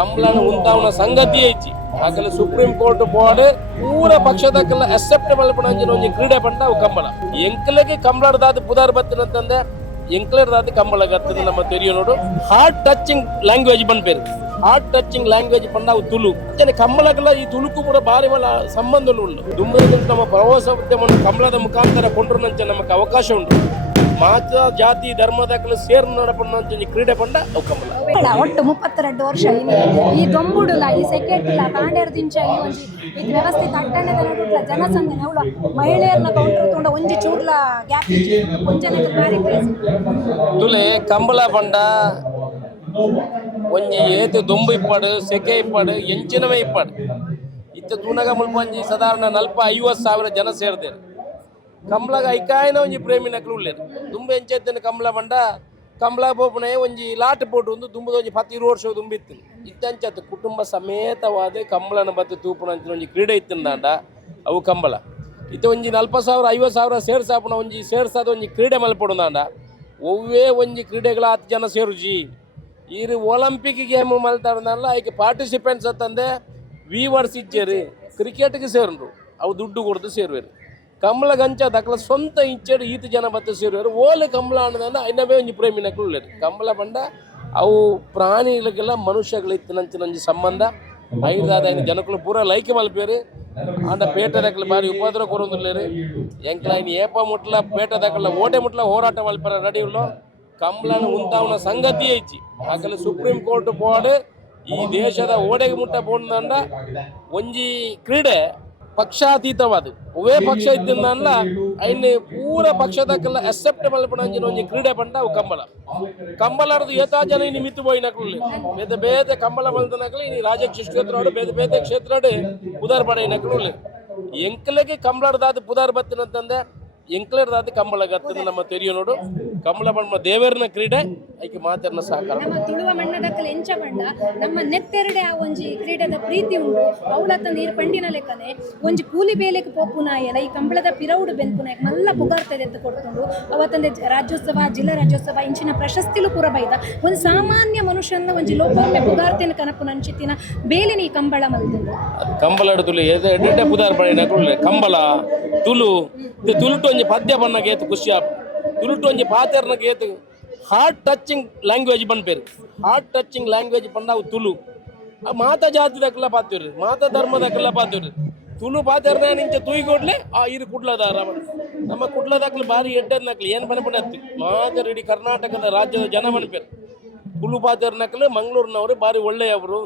ಕಂಬಳನ ಉಂತಾವನ ಸಂಗತಿ ಐತಿ ಆಕಲೆ supreme court board ಪೂರ ಪಕ್ಷದಕ್ಕೆಲ್ಲ ಅಕ್ಸೆಪ್ಟಬಲ್ ಪಣಂಜಿನ ಒಂಜಿ ಕ್ರೀಡೆ ಪಂಡ ಅವು ಕಂಬಳ ಎಂಕ್ಲೆಗೆ ಕಂಬಳದಾದ ಪುದಾರ್ ಬತ್ತಿನಂತಂದೆ ಎಂಕ್ಲೆರ್ದಾದ ಕಂಬಳ ಗತ್ತದ ನಮ್ಮ ತೆರಿಯೋ ನೋಡು ಹಾರ್ಟ್ ಟಚಿಂಗ್ ಲ್ಯಾಂಗ್ವೇಜ್ ಬಂದ್ಪೇರು ಹಾರ್ಟ್ ಟಚಿಂಗ್ ಲ್ಯಾಂಗ್ವೇಜ್ ಪಂಡ ಅವು ತುಳು ಅಂಚನೆ ಕಂಬಳಕ್ಕೆಲ್ಲ ಈ ತುಳುಕು ಪೂರ ಬಾರಿ ಮಲ ಸಂಬಂಧಗಳು ಉಂಟು ದುಂಬೆಗೆ ನಮ್ಮ ಪ್ರವಾಸ ಉದ್ಯಮವನ್ನು ಕಂಬಳದ ಮುಖಾಂತರ ಕೊಂಡ್ರು ನಂಚೆ ನಮಗೆ ಅವಕಾಶ ಉಂಟು ಮಾತ ಜಾತಿ ಧರ್ಮದಕ್ಕಲು ಸೇರ್ ನಡಪಣ್ಣ ಕ್ರೀಡೆ ಪಂಡ ಅವು ಕಂಬಳ ಒಟ್ಟು 32 ವರ್ಷ ಈ ದೊಂಬುಡುಲ ಈ ಸೆಕೆಟ್ಲ ತಾಂಡೇರ್ದಿಂಚ ಈ ಒಂಜಿ ಇದು ವ್ಯವಸ್ಥಿತ ಅಟ್ಟಣದ ನಡುಟ್ಲ ಜನಸಂಖ್ಯೆ ಅವಳ ಮಹಿಳೆಯರನ್ನ ಕೌಂಟರ್ ತೊಂಡ ಒಂಜಿ ಚೂರ್ಲ ಗ್ಯಾಪ್ ಒಂಜನದ ಬಾರಿ ಕ್ರೇಜಿ ತುಲೆ ಕಂಬಳ ಪಂಡ ಒಂಜಿ ಏತು ದೊಂಬು ಇಪ್ಪಡು ಸೆಕೆ ಇಪ್ಪಡು ಎಂಚಿನವೇ ಇಪ್ಪಡು ಇತ್ತ ತೂನಗ ಮುಲ್ಪಂಜಿ ಸಾಧಾರಣ 40-50 ಜನ ಸೇರ್ದೇರು ಕಂಬಳಗ ಐಕಾಯಿನ ಒಂಜಿ ಪ್ರೇಮಿ ನಕಲು ಉಳ್ಳೇರು ದುಂಬೆ ಎಂಚೆತ್ತನ ಕಂಬಳ ಪಂಡ ಕಂಬಳ ಬೋಪನೆ ಒಂಜಿ ಲಾಟ್ ಪೋಟು ಒಂದು ದುಂಬದ ಒಂಜಿ 10-20 ವರ್ಷ ದುಂಬಿತ್ತು ಇತ್ತಂಚತ್ತು ಕುಟುಂಬ ಸಮೇತವಾದ ಕಂಬಳನ ಬತ್ತು ತೂಪುನಂಚಿನ ಒಂಜಿ ಕ್ರೀಡೆ ಇತ್ತಂದಾಂಡ ಅವು ಕಂಬಳ ಇತ್ತ ಒಂಜಿ 40,000-50,000 ಸೇರ್ಸಾಪುನ ಒಂಜಿ ಸೇರ್ಸಾದ ಒಂಜಿ ಕ್ರೀಡೆ ಮಲ್ಪಡುದಾಂಡ ಒವ್ವೇ ಒಂಜಿ ಕ್ರೀಡೆಗಳ 10 ಜನ ಸೇರುಜಿ ಈರು ಒಲಿಂಪಿಕ್ ಗೇಮ್ ಮಲ್ತಾಡಲ್ಲ ಐಕೆ ಪಾರ್ಟಿಸಿಪೆಂಟ್ಸ್ ಅಂತಂದೆ ವೀವರ್ಸ್ ಇಜ್ಜೇರು ಕ್ರಿಕೆಟ್ಗೆ ಸೇರ್ರು ಅವು ದುಡ್ಡು ಕೊಡ್ದು ಸೇರುವೇರು ಕಂಬಳ ಗಂಚ ದಕ್ಕಲ ಸ್ವಂತ ಇಚ್ಚೇಡು ಈತ ಜನ ಬತ್ತ ಸೇರುವರು ಓಲೆ ಕಂಬಳ ಅನ್ನೋದನ್ನ ಐನವೇ ಒಂಜಿ ಪ್ರೇಮಿನಕ್ಕೂ ಉಳ್ಳೇರು ಕಂಬಳ ಪಂಡ ಅವು ಪ್ರಾಣಿಗಳಿಗೆಲ್ಲ ಮನುಷ್ಯಗಳು ನಂಚಿ ಸಂಬಂಧ ಐದಾದ ಜನಕ್ಕಳು ಪೂರ ಲೈಕ್ ಮಲ್ಪೇರು ಆಂಡ ಪೇಟದಕ್ಕಲು ಬಾರಿ ಉಪದ್ರ ಕೊರೊಂದುಲ್ಲೇರು ಎಂಕ್ಲ ಇನ್ನು ಏಪ ಮುಟ್ಲ ಪೇಟದಕ್ಕಲ್ಲ ಓಟೆ ಮುಟ್ಲ ಹೋರಾಟ ಮಲ್ಪರ ರೆಡಿ ಉಳ್ಳೋ ಕಂಬಳನ ಉಂತಾವನ ಸಂಗತಿ ಐತಿ ಆಕಲೆ ಸುಪ್ರೀಂ ಕೋರ್ಟ್ ಬೋರ್ಡ್ ಈ ದೇಶದ ಓಡೆಗೆ ಮುಟ್ಟ ಬೋಂಡ ಒಂಜಿ ಕ್ರೀಡೆ ಪಕ್ಷಾತೀತವಾದ ಒವೇ ಪಕ್ಷ ಇದ್ದಿಲ್ಲ ಐನ್ ಪೂರ ಪಕ್ಷದಕ್ಕೆಲ್ಲ ಅಕ್ಸೆಪ್ಟಬಲ್ ಪಣಂಜಿನ ಒಂಜಿ ಕ್ರೀಡೆ ಪಂಡ ಅವು ಕಂಬಳ ಕಂಬಳರ್ದು ಏತಾ ಜನ ಇನ್ನು ಮಿತ್ತು ಬೋಯ್ ನಕಲು ಬೇತೆ ಬೇತೆ ಕಂಬಳ ಮಲ್ದನಕಲು ಇನ್ನು ರಾಜಕೀಯ ಕ್ಷೇತ್ರ ಬೇತೆ ಬೇತೆ ಕ್ಷೇತ್ರ ಪುದಾರ್ ಪಡೆ ನಕಲು ಎಂಕ್ಲೆಗೆ ಕಂಬಳರ್ದಾದ ಪುದಾರ್ ಬತ್ತಿನಂತಂದೆ ಎಂಕ್ಲೆರ್ದಾದ ಕಂಬಳ ಗತ್ತದ ನಮ್ಮ ತೆರಿಯೋ ನೋಡು ಕಂಬಳ ಬಣ್ಣ ದೇವರನ ಕ್ರೀಡೆ ಐಕೆ ಮಾತರ್ನ ಸಾಕಾರ ನಮ್ಮ ತುಳುವ ಮಣ್ಣದಕ್ಕಲ ಎಂಚ ಪಂಡ ನಮ್ಮ ನೆತ್ತೆರಡೆ ಆ ಒಂಜಿ ಕ್ರೀಡೆದ ಪ್ರೀತಿ ಉಂಡು ಅವಳತ್ತ ನೀರು ಪಂಡಿನ ಲೆಕ್ಕನೆ ಒಂಜಿ ಕೂಲಿ ಬೇಲೆಗೆ ಪೋಪುನಾಯಲ ಈ ಕಂಬಳದ ಪಿರೌಡು ಬೆನ್ಪುನಾಯ ಮಲ್ಲ ಪುಗಾರ್ತದೆ ಎತ್ತು ಕೊಡ್ಕೊಂಡು ಅವತ್ತಂದೆ ರಾಜ್ಯೋತ್ಸವ ಜಿಲ್ಲಾ ರಾಜ್ಯೋತ್ಸವ ಇಂಚಿನ ಪ್ರಶಸ್ತಿಲು ಪೂರ ಬೈದ ಒಂದು ಸಾಮಾನ್ಯ ಮನುಷ್ಯನ ಒಂಜಿ ಲೋಕೋಪೆ ಪುಗಾರ್ತೆನ ಕನಪು ನಂಚಿತ್ತಿನ ಬೇಲಿನ ಈ ಕಂಬಳ ಮಲ್ತಂದು ಕಂಬಳ ತುಳು ಎಡ್ಡೆ ಪುದಾರ್ ಪಡೆ ಕಂಬಳ ತುಳು ತುಳುಟು ಒಂಜಿ ಪದ್ಯ ಬಣ್ಣಗೆ ಏತು ಖುಷಿ ಆಪ್ ತುಳುಟು ಒಂಜಿ ಪಾತೆರ್ನಗೆ ಏತು ಹಾರ್ಟ್ ಟಚಿಂಗ್ ಲ್ಯಾಂಗ್ವೇಜ್ ಬಂದ್ಪೇರು ಹಾರ್ಟ್ ಟಚಿಂಗ್ ಲ್ಯಾಂಗ್ವೇಜ್ ಪಂಡ ಅವು ತುಳು ಆ ಮಾತ ಜಾತಿದಕ್ಕೆಲ್ಲ ಪಾತಿವ್ರಿ ಮಾತ ಧರ್ಮದಕ್ಕೆಲ್ಲ ಪಾತಿವ್ರಿ ತುಳು ಪಾತೆರ್ನ ನಿಂಚೆ ತೂಯಿ ಕೊಡ್ಲೆ ಆ ಇರು ಕುಡ್ಲದಾರ ನಮ್ಮ ಕುಡ್ಲದಾಕ್ಲು ಬಾರಿ ಎಡ್ಡದ್ನಕ್ಲು ಏನು ಬನಪಣತ್ತು ಮಾತಾರ ಇಡೀ ಕರ್ನಾಟಕದ ರಾಜ್ಯದ ಜನ ಬನಪೇರು ತುಳು ಪಾತೆರ್ನಕ್ಲು ಮಂಗಳೂರಿನವರು ಬಾರಿ ಒಳ್ಳೆಯವರು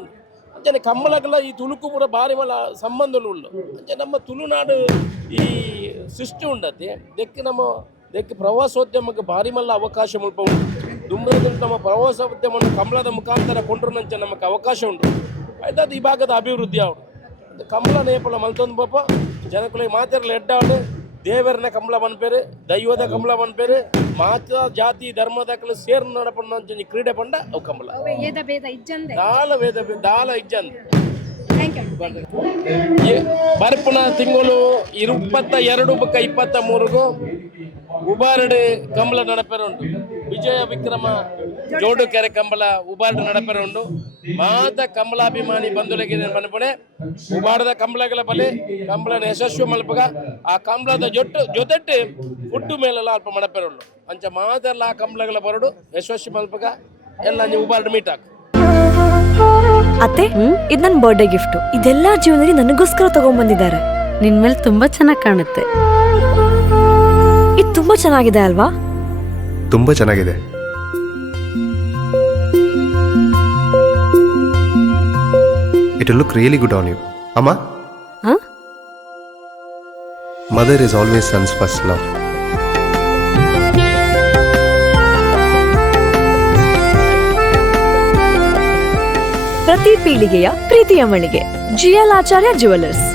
ಅಂಚನೆ ಕಂಬಳಕ್ಕೆಲ್ಲ ಈ ತುಳುಕು ಪೂರ ಬಾರಿ ಮಲ ಸಂಬಂಧಗಳು ಉಳ್ಳು ಅಂಚೆ ನಮ್ಮ ತುಳುನಾಡು ಈ ಸೃಷ್ಟಿ ಉಂಡತೆ ದೆಕ್ಕೆ ಪ್ರವಾಸೋದ್ಯಮಕ್ಕೆ ಭಾರಿ ಮಲ್ಲ ಅವಕಾಶ ಮುಲ್ಪ ಉಂಟು ದುಂಬೆಗೆ ನಮ್ಮ ಪ್ರವಾಸೋದ್ಯಮವನ್ನು ಕಂಬಳದ ಮುಖಾಂತರ ಕೊಂಡ್ರು ನಂಚೆ ನಮಗೆ ಅವಕಾಶ ಉಂಟು ಆಯ್ತಾದ ಈ ಭಾಗದ ಅಭಿವೃದ್ಧಿ ಅವಡು ಕಂಬಳ ನೇಪಳ ಮಲ್ತೊಂದು ಪಾಪ ಜನಗಳಿಗೆ ಮಾತಿರಲಿ ಎಡ್ಡಾಡು ದೇವರನ್ನ ಕಂಬಳ ಬನ್ಪೇರು ದೈವದ ಕಂಬಳ ಬನ್ಪೇರು ಮಾತ ಜಾತಿ ಧರ್ಮದಕ್ಕಲು ಸೇರ್ ನಡಪಣ್ಣ ಕ್ರೀಡೆ ಪಂಡ ಅವು ಕಂಬಳ ದಾಲ ಇಜ್ಜಂದ ಬರ್ಪುನ ತಿಂಗಳು 22-23 ಉಬಾರ್ಡ್ ಕಂಬಳ ನಡಪೆರ ಉಂಟು ವಿಜಯ ವಿಕ್ರಮ ಜೋಡು ಕೆರೆ ಕಂಬಳ ಉಬಾರ್ಡ್ ನಡಪೆರ ಉಂಟು ಮಾತ ಕಂಬಳಾಭಿಮಾನಿ ಬಂಧುಗಳಿಗೆ ಮನಪಣೆ ಉಬಾರ್ದ ಕಂಬಳಗಳ ಬಲೆ ಕಂಬಳನ ಯಶಸ್ವಿ ಮಲ್ಪಗ ಆ ಕಂಬಳದ ಜೊತೆಟ್ಟು ಹುಟ್ಟು ಮೇಲೆಲ್ಲ ಅಲ್ಪ ಮಡಪೆರ ಉಂಟು ಅಂಚ ಮಾತೆಲ್ಲ ಆ ಕಂಬಳಗಳ ಬರಡು ಯಶಸ್ವಿ ಮಲ್ಪಗ ಎಲ್ಲ ನೀವು ಉಬಾರ್ಡ್ ಮೀಟ್ ಹಾಕು ಅತ್ತೆ ಇದು ನನ್ನ ಬರ್ಡೇ ಗಿಫ್ಟ್ ಇದೆಲ್ಲ ಜೀವನದಲ್ಲಿ ನನಗೋಸ್ಕರ ತಗೊಂಡ್ಬಂದಿದ್ದಾರೆ ನಿನ್ ಮೇಲೆ ತುಂಬಾ ಚೆನ್ನಾಗಿ ಕಾಣುತ್ತೆ ಇದು ತುಂಬಾ ಚೆನ್ನಾಗಿದೆ ಅಲ್ವಾ ತುಂಬಾ ಚೆನ್ನಾಗಿದೆ It will look really good on you. Amma? Huh? Mother is always son's first love. ಪ್ರತಿ ಪೀಳಿಗೆಯ ಪ್ರೀತಿಯ ಮಳಿಗೆ ಜಿಎಲ್ ಆಚಾರ್ಯ ಜ್ಯುವೆಲರ್ಸ್.